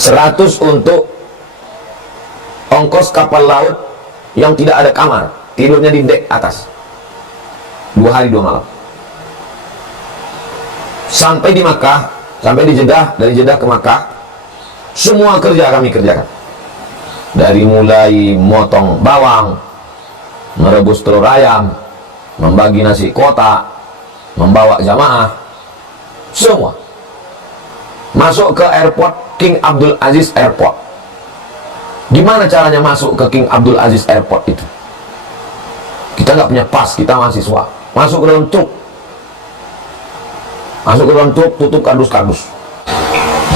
100 untuk ongkos kapal laut yang tidak ada kamar, tidurnya di dek atas 2 hari 2 malam. Sampai di Makkah, sampai di Jeddah, dari Jeddah ke Makkah, semua kerja kami kerjakan. Dari mulai motong bawang, merebus telur ayam, membagi nasi kotak, membawa jamaah, semua. Masuk ke airport King Abdul Aziz Airport. Gimana caranya masuk ke King Abdul Aziz Airport itu? Kita nggak punya pas, kita mahasiswa. Masuk ke dalam truk. Masuk ke dalam truk, tutup kardus-kardus.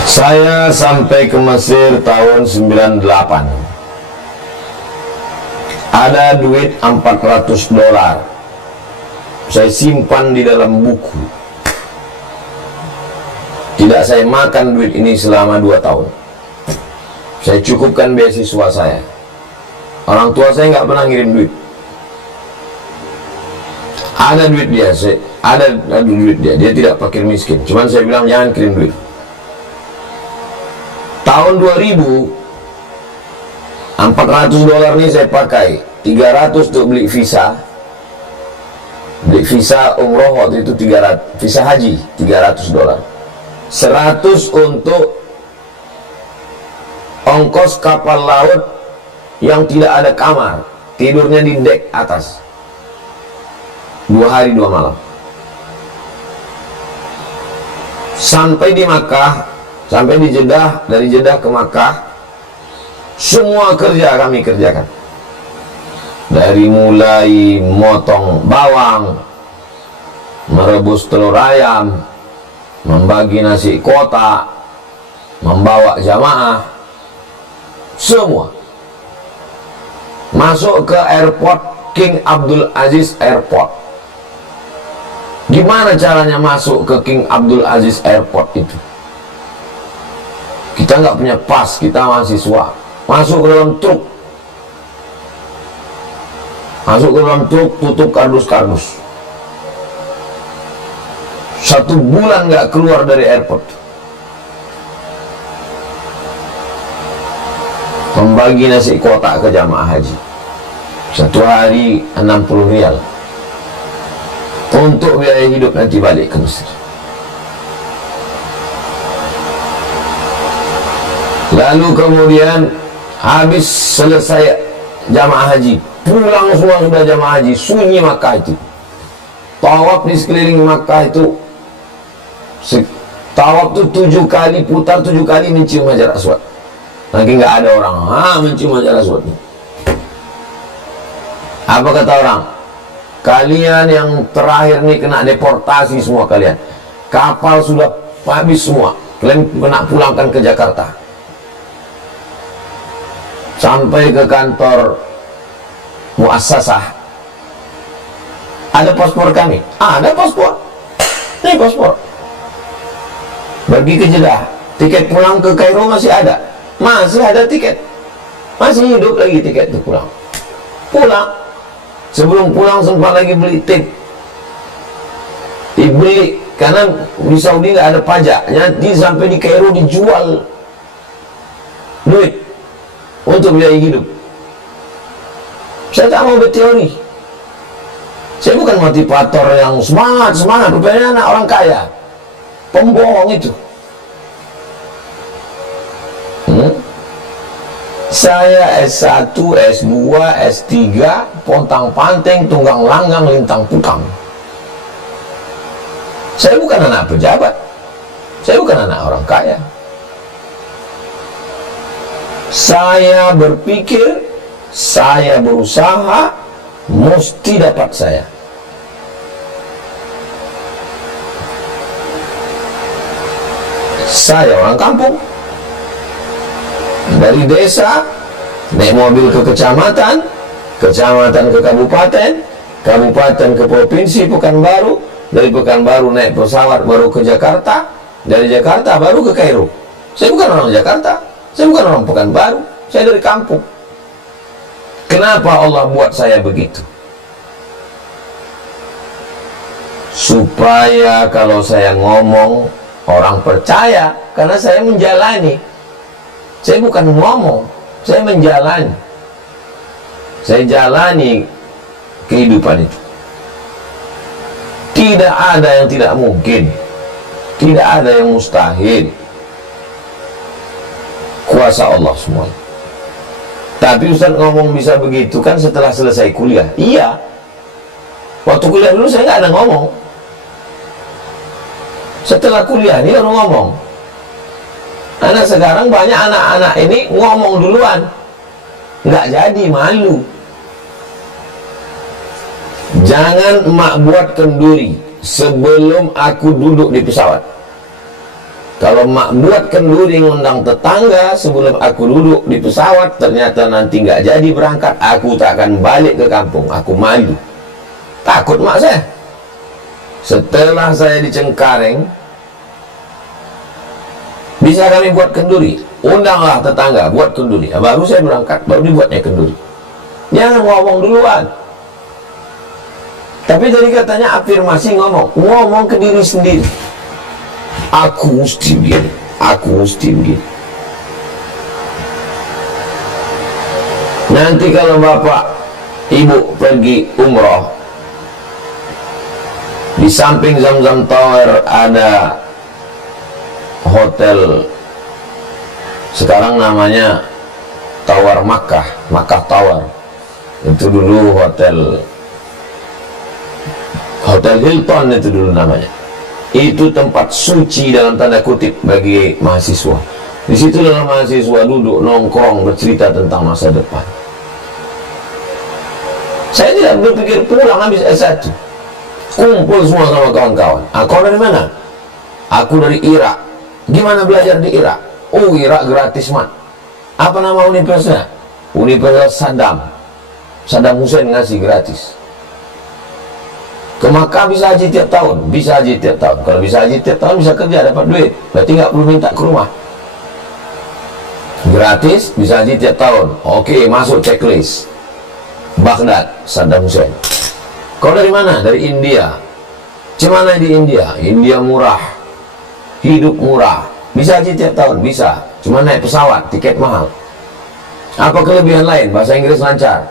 Saya sampai ke Mesir tahun 98. Ada duit $400. Saya simpan di dalam buku. Tidak saya makan duit ini selama 2 tahun. Saya cukupkan beasiswa saya. Orang tua saya nggak pernah ngirim duit. Ada duit dia, ada duit dia. Dia tidak fakir miskin. Cuman saya bilang jangan kirim duit. Tahun 2000, $400 ini saya pakai. 300 untuk beli visa. Beli visa umroh waktu itu 300, visa haji $300. 100 untuk ongkos kapal laut yang tidak ada kamar, tidurnya di dek atas 2 hari 2 malam. Sampai di Makkah, sampai di Jeddah, dari Jeddah ke Makkah, semua kerja kami kerjakan. Dari mulai motong bawang, merebus telur ayam, membagi nasi kotak, membawa jamaah, semua. Masuk ke airport King Abdul Aziz Airport. Gimana caranya masuk ke King Abdul Aziz Airport itu? Kita nggak punya pas, kita mahasiswa. Masuk ke dalam truk. Masuk ke dalam truk, tutup kardus-kardus. 1 bulan nggak keluar dari airport. Membagi nasi kotak ke jamaah haji. 1 hari 60 rial. Untuk biaya hidup nanti balik ke Mesir. Lalu kemudian habis selesai jamaah haji, pulang semua sudah jamaah haji, sunyi Makkah itu. Tawaf di sekeliling Makkah itu, tawaf itu 7 kali putar, 7 kali mencium Hajar Aswad. Lagi nggak ada orang, mencium Hajar Aswad. Apa kata orang? Kalian yang terakhir nih kena deportasi semua kalian. Kapal sudah habis semua. Kalian kena pulangkan ke Jakarta. Sampai ke kantor muassasah. Ada paspor kami? Ada paspor. Ini paspor. Pergi ke Jeddah. Tiket pulang ke Kairo masih ada. Masih ada tiket. Masih hidup lagi tiket itu pulang. Pulang. Sebelum pulang sempat lagi beli tip. Dibeli karena di Saudi nggak ada pajaknya. Sampai di Kairo dijual duit untuk biaya hidup. Saya tak mau berteori. Saya bukan motivator yang semangat. Rupanya anak orang kaya. Pembohong itu. Saya S1, S2, S3, pontang-panting, tunggang langgang, lintang pukang. Saya bukan anak pejabat. Saya bukan anak orang kaya. Saya berpikir, saya berusaha, mesti dapat saya. Saya orang kampung. Dari desa, naik mobil ke kecamatan, kecamatan ke kabupaten, kabupaten ke provinsi Pekanbaru, dari Pekanbaru naik pesawat baru ke Jakarta, dari Jakarta baru ke Kairo. Saya bukan orang Jakarta, saya bukan orang Pekanbaru, saya dari kampung. Kenapa Allah buat saya begitu? Supaya kalau saya ngomong, orang percaya, karena saya menjalani. Saya bukan ngomong, saya menjalani. Saya jalani kehidupan itu. Tidak ada yang tidak mungkin, tidak ada yang mustahil. Kuasa Allah semua. Tapi Ustaz ngomong bisa begitu kan setelah selesai kuliah. Iya, waktu kuliah dulu saya nggak ada ngomong. Setelah kuliah ini baru ngomong. Karena sekarang banyak anak-anak ini ngomong duluan, nggak jadi, malu. Jangan emak buat kenduri sebelum aku duduk di pesawat. Kalau emak buat kenduri ngundang tetangga sebelum aku duduk di pesawat, ternyata nanti nggak jadi berangkat, aku tak akan balik ke kampung. Aku malu, takut mak saya. Setelah saya di Cengkareng, bisa kami buat kenduri, undanglah tetangga buat kenduri, baru saya berangkat, baru dibuatnya kenduri. Jangan ngomong duluan. Tapi tadi katanya afirmasi, ngomong ke diri sendiri. Aku mesti begini, aku mesti begini. Nanti kalau bapak ibu pergi umroh, di samping Zamzam Tower ada hotel, sekarang namanya Tower Makkah, Makkah Tower. Itu dulu hotel Hilton, itu dulu namanya. Itu tempat suci dalam tanda kutip bagi mahasiswa. Di situ dalam mahasiswa duduk nongkrong bercerita tentang masa depan. Saya tidak berpikir pulang habis S1. Kumpul semua sama kawan-kawan. Kau dari mana? Aku dari Irak. Gimana belajar di Irak? Oh, Irak gratis, mat. Apa nama universitasnya? Universitas Saddam Hussein ngasih gratis. Ke Makkah bisa haji tiap tahun, bisa haji tiap tahun. Kalau bisa haji tiap tahun bisa kerja, dapat duit, berarti nggak perlu minta ke rumah. Gratis, bisa haji tiap tahun. Oke, masuk checklist. Baghdad, Saddam Hussein. Kau dari mana? Dari India. Cemana di India? India murah, hidup murah. Bisa haji tiap tahun, bisa. Cuma naik pesawat, tiket mahal. Apa kelebihan lain? Bahasa Inggris lancar.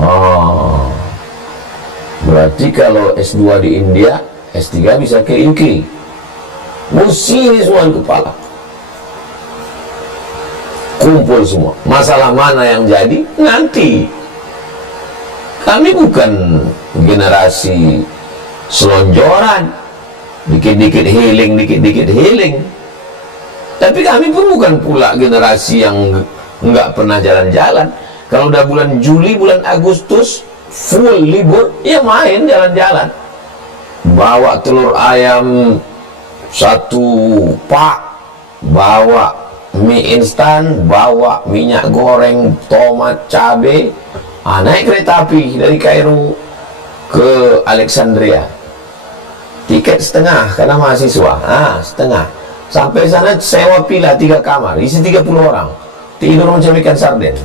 Oh, berarti kalau S2 di India, S3 bisa ke UK. Mesti semua di kepala. Kumpul semua. Masalah mana yang jadi? Nanti. Kami bukan generasi selonjoran. Dikit-dikit healing, dikit-dikit healing. Tapi kami pun bukan pula generasi yang nggak pernah jalan-jalan. Kalau udah bulan Juli, bulan Agustus, full libur, ya main jalan-jalan. Bawa telur ayam 1 pak, bawa mie instan, bawa minyak goreng, tomat, cabai. Naik kereta api dari Kairo ke Alexandria. Tiket setengah karena mahasiswa. Setengah. Sampai sana sewa villa 3 kamar, isi 30 orang. Tidur macam ikan sarden.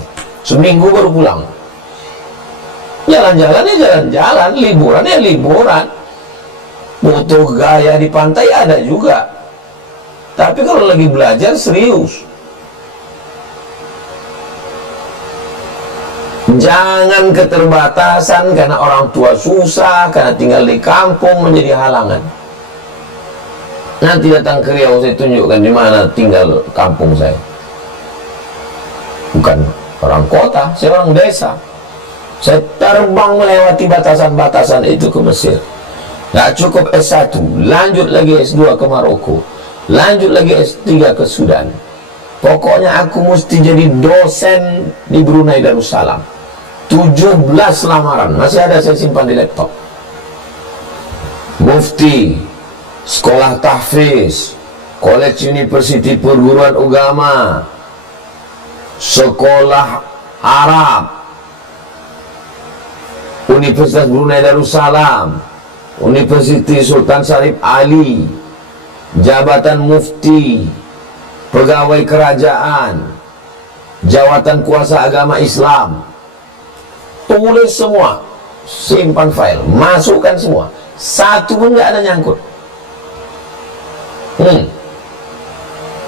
Seminggu baru pulang. Jalan-jalan ya jalan-jalan, liburan ya liburan. Butuh gaya di pantai ada juga. Tapi kalau lagi belajar serius. Jangan keterbatasan karena orang tua susah, karena tinggal di kampung menjadi halangan. Nanti datang ke Riau, saya tunjukkan di mana tinggal kampung saya. Bukan orang kota, saya orang desa. Saya terbang melewati batasan-batasan itu ke Mesir. Nggak cukup S1, lanjut lagi S2 ke Maroko, lanjut lagi S3 ke Sudan. Pokoknya aku mesti jadi dosen di Brunei Darussalam. 17 lamaran, masih ada saya simpan di laptop. Mufti, sekolah tahfiz, college university perguruan agama, sekolah Arab, Universitas Brunei Darussalam, Universitas Sultan Syarif Ali, jabatan mufti, pegawai kerajaan, jawatan kuasa agama Islam. Tulis semua, simpan file, masukkan semua, satu pun nggak ada nyangkut.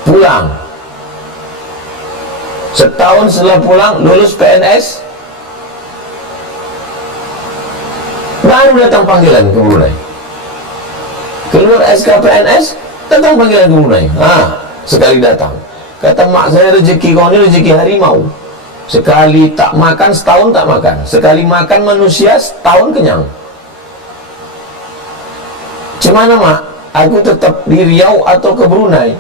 Pulang, Setahun setelah pulang, lulus PNS, baru datang panggilan ke Brunei. Keluar SK PNS, datang panggilan ke Brunei. Sekali datang, kata mak saya, rezeki kau ini rezeki harimau. Sekali tak makan, setahun tak makan. Sekali makan manusia, setahun kenyang. Gimana mak? Aku tetap di Riau atau ke Brunei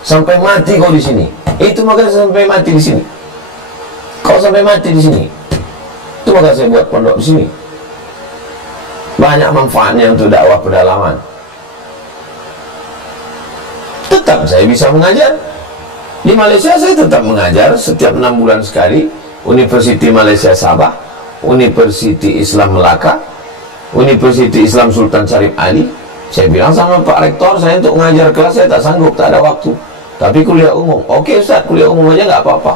sampai mati kau di sini. Itu maka sampai mati di sini. Kau sampai mati di sini. Itu maka saya buat pondok di sini. Banyak manfaatnya untuk dakwah pedalaman. Tetap saya bisa mengajar. Di Malaysia saya tetap mengajar setiap 6 bulan sekali. Universiti Malaysia Sabah, Universiti Islam Melaka, Universiti Islam Sultan Syarif Ali. Saya bilang sama Pak Rektor, saya untuk mengajar kelas saya tak sanggup, tak ada waktu. Tapi kuliah umum, oke Ustaz, kuliah umum aja nggak apa-apa.